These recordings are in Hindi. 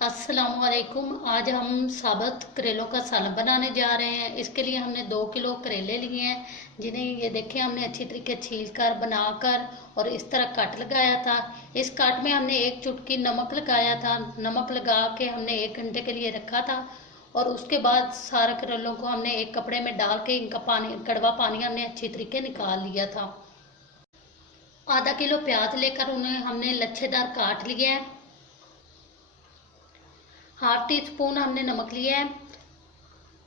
अस्सलामुअलैकुम। आज हम साबुत करेलों का सालन बनाने जा रहे हैं। इसके लिए हमने 2 किलो करेले लिए हैं, जिन्हें ये देखें हमने अच्छी तरीके छील कर बनाकर और इस तरह काट लगाया था। इस काट में हमने 1 चुटकी नमक लगाया था। नमक लगा के हमने 1 घंटे के लिए रखा था और उसके बाद सारे करेलों को हमने एक कपड़े में डाल के इनका पानी, कड़वा पानी हमने अच्छी तरीके निकाल लिया था। आधा किलो प्याज लेकर उन्हें हमने लच्छेदार काट लिया है। हाफ टी स्पून हमने नमक लिया है।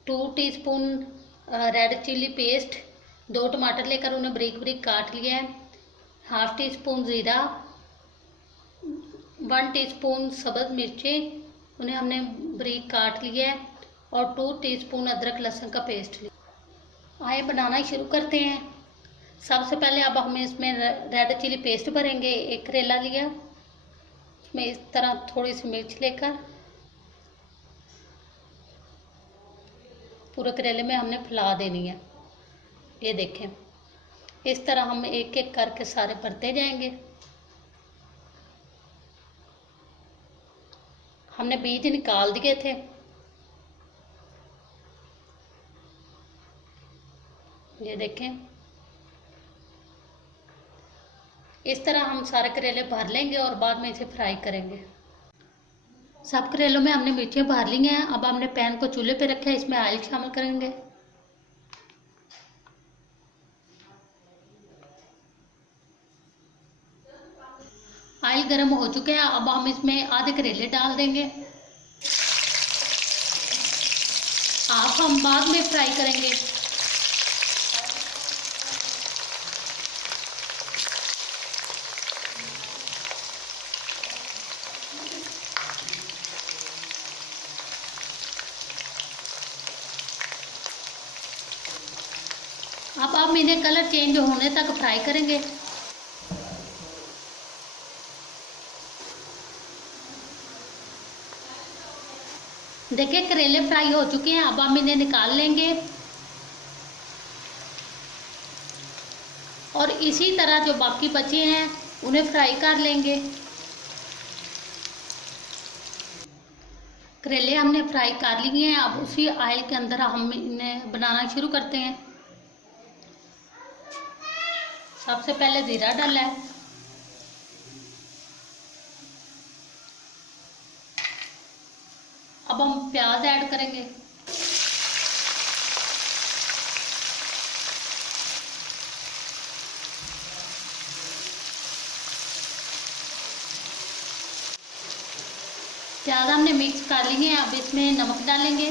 2 टीस्पून रेड चिल्ली पेस्ट। 2 टमाटर लेकर उन्हें बारीक बारीक काट लिया है। हाफ टी स्पून ज़ीरा। 1 टीस्पून सब्ज़ मिर्ची, उन्हें हमने बारीक काट लिया है। और 2 टीस्पून अदरक लहसुन का पेस्ट लिया। आइए बनाना शुरू करते हैं। सबसे पहले अब हम इसमें रेड चिल्ली पेस्ट भरेंगे। एक करेला लिया, उसमें इस तरह थोड़ी सी मिर्च लेकर पूरे करेले में हमने फैला देनी है। ये देखें, इस तरह हम एक एक करके सारे भरते जाएंगे। हमने बीज निकाल दिए थे। ये देखें, इस तरह हम सारे करेले भर लेंगे और बाद में इसे फ्राई करेंगे। सब करेलों में हमने मिर्चें भर ली हैं। अब हमने पैन को चूल्हे पे रखा है, इसमें ऑयल शामिल करेंगे। ऑयल गर्म हो चुका है। अब हम इसमें आधे करेले डाल देंगे। आप हम बाद में फ्राई करेंगे। अब हम इन्हें कलर चेंज होने तक फ्राई करेंगे। देखिए, करेले फ्राई हो चुके हैं। अब हम इन्हें निकाल लेंगे और इसी तरह जो बाकी बचे हैं उन्हें फ्राई कर लेंगे। करेले हमने फ्राई कर लिए हैं। अब उसी ऑयल के अंदर हम इन्हें बनाना शुरू करते हैं। सबसे पहले ज़ीरा डाला है। अब हम प्याज ऐड करेंगे। प्याज हमने मिक्स कर लिए हैं। अब इसमें नमक डालेंगे।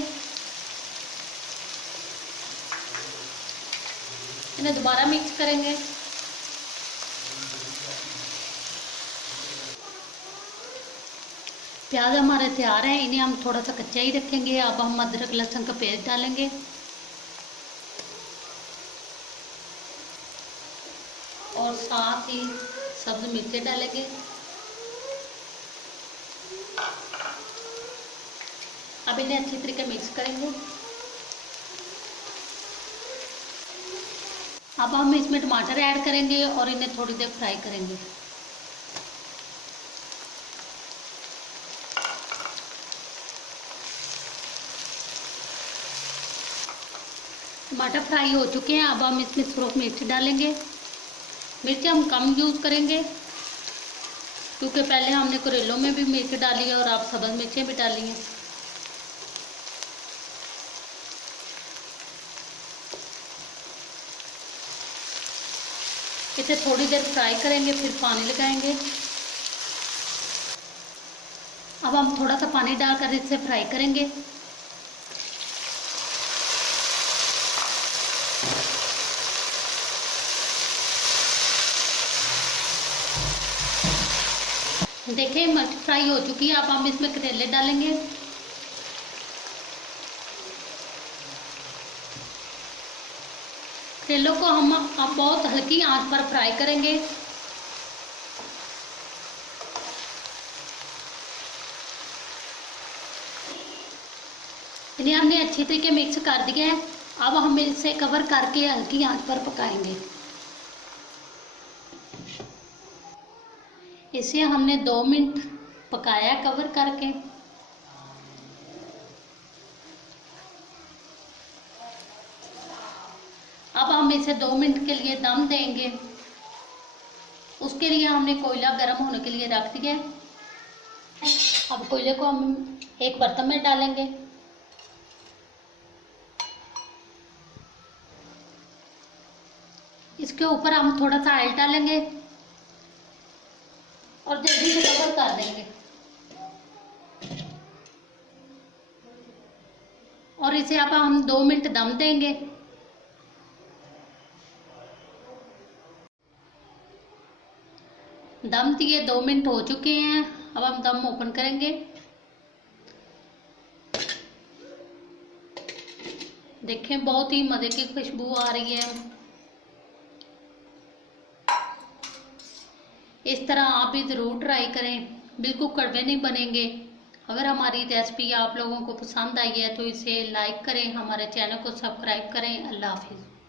इन्हें दोबारा मिक्स करेंगे। प्याज हमारे तैयार हैं, इन्हें हम थोड़ा सा कच्चा ही रखेंगे। अब हम अदरक लहसुन का पेस्ट डालेंगे और साथ ही सब्ज मिर्चें डालेंगे। अब इन्हें अच्छी तरीके मिक्स करेंगे। अब हम इसमें टमाटर ऐड करेंगे और इन्हें थोड़ी देर फ्राई करेंगे। टमाटर फ्राई हो चुके हैं। अब हम इसमें थोड़ा मिर्च डालेंगे। मिर्च हम कम यूज़ करेंगे क्योंकि पहले हमने करेलों में भी मिर्च डाली है और आप सब्ज़ मिर्चें भी डाली हैं। इसे थोड़ी देर फ्राई करेंगे, फिर पानी लगाएंगे। अब हम थोड़ा सा पानी डालकर इसे फ्राई करेंगे। देखिए, मिर्च फ्राई हो चुकी है। अब हम इसमें करेले डालेंगे। करेलों को हम अब बहुत हल्की आंच पर फ्राई करेंगे। इन्हें हमने अच्छी तरीके मिक्स कर दिया है। अब हम इसे कवर करके हल्की आंच पर पकाएंगे। इसे हमने 2 मिनट पकाया कवर करके। हम इसे 2 मिनट के लिए दम देंगे। उसके लिए हमने कोयला गर्म होने के लिए रख दिया है। अब कोयले को हम एक बर्तन में डालेंगे। इसके ऊपर हम थोड़ा सा ऑयल डालेंगे और जल्दी से कवर कर देंगे और इसे अब हम 2 मिनट दम देंगे। दम दिए 2 मिनट हो चुके हैं। अब हम दम ओपन करेंगे। देखें, बहुत ही मज़े की खुशबू आ रही है। इस तरह आप भी ज़रूर ट्राई करें, बिल्कुल कड़वे नहीं बनेंगे। अगर हमारी रेसिपी आप लोगों को पसंद आई है तो इसे लाइक करें, हमारे चैनल को सब्सक्राइब करें। अल्लाह हाफिज़।